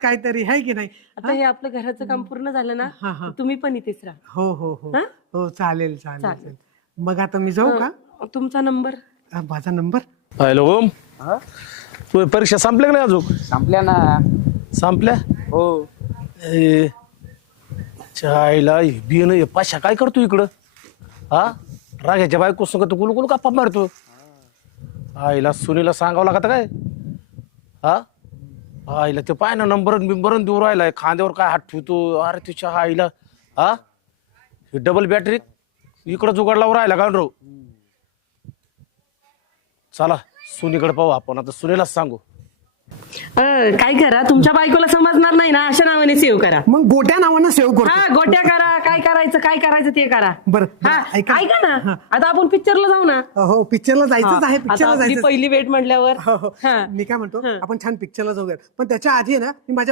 काहीतरी आहे की नाही. आता हे आपलं घराचं काम पूर्ण झालं ना, हा, हा. तुम्ही पण इथेच राहा. हो हो हो हा? हो चालेल चालेल चालेल. चालेल. मग आता मी जाऊ का? तुमचा नंबर. माझा नंबर हॅलो ओम, तू परीक्षा संपल्या का नाही अजून? संपल्या ना. संपल्या? हो. ए, चायला बिन पाशा काय करतो इकडं? हा, राग्याच्या बायको संग तू गुलगुल गप्पा मारतो. आईला सुनीला सांगावं लागत काय? हा, आईला ते पाय ना नंबर बिंबर देऊ राहिलाय, खांद्यावर काय हात ठेवतो. अरे तिच्या आईला हा, डबल बॅटरी इकडं जुगाडलावर राहिला का रो. चला सुनीकडे पाहू आपण, आता सुनीलाच सांगू. काय करा, तुमच्या बायकोला समजणार नाही ना, अशा नावाने सेव्ह करा. मग गोट्या नावानं सेव्ह करतो. हा, गोट्या करा. काय करायचं ते करा. बरं हा, ऐका ऐका ना, आता आपण पिक्चरला जाऊ ना. हो पिक्चरला जायचंच आहे. आता पिक्चरला आपली जायचं. पहिली वेट म्हटल्यावर. हो, हो. हा. मी काय म्हणतो, आपण छान पिक्चरला जाऊया. पण त्याच्या आधी आहे ना, मी माझ्या